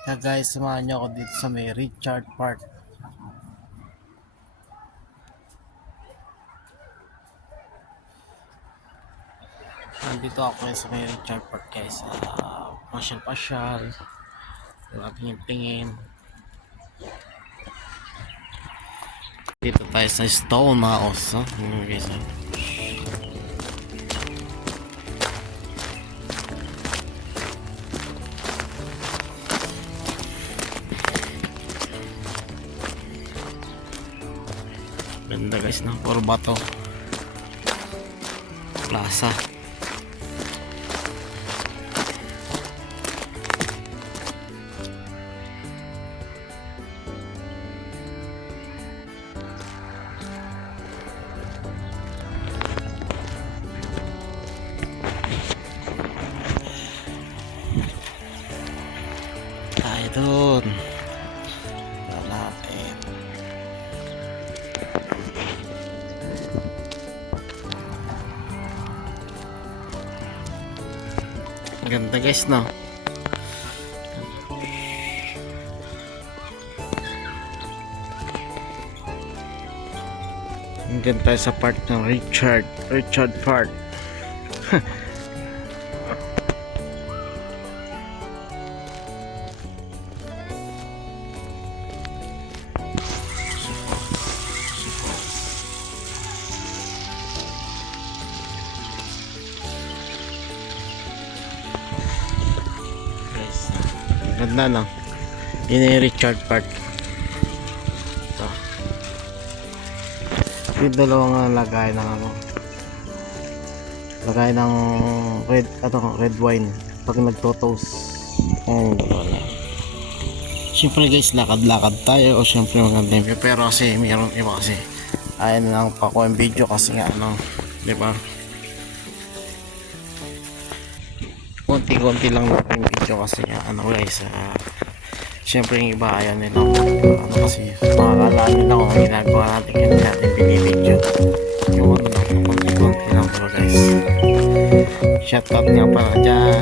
Kaya guys, samahan niyo ako dito sa may Richard Park. Nandito ako sa may Richard Park guys. Pasyal-pasyal. Tingin-tingin. Dito tayo sa Stone House. Guys, ganda guys ng Corbato Plaza. Tayo dun. Natin. Ganda guys, no? Hanggang tayo sa part ng Richard Park. Ganda, no? Yun yung Richard Park. Ito. Yung dalawang lagay ng lagay ng red wine pag nagtotoast. Ayun, dalawa. Siyempre guys, lakad-lakad tayo o siyempre maganda yung view. Pero kasi mayroon iba kasi ayun lang pa ko yung video kasi nga di ba? Konti-konti lang yung video kasi nga guys, siyempre yung iba ayaw nila kasi makakalaan nila kung ang ginagawa natin, hindi natin binibidyo yung lang, konti-konti lang po guys. Shout out nga pala dyan.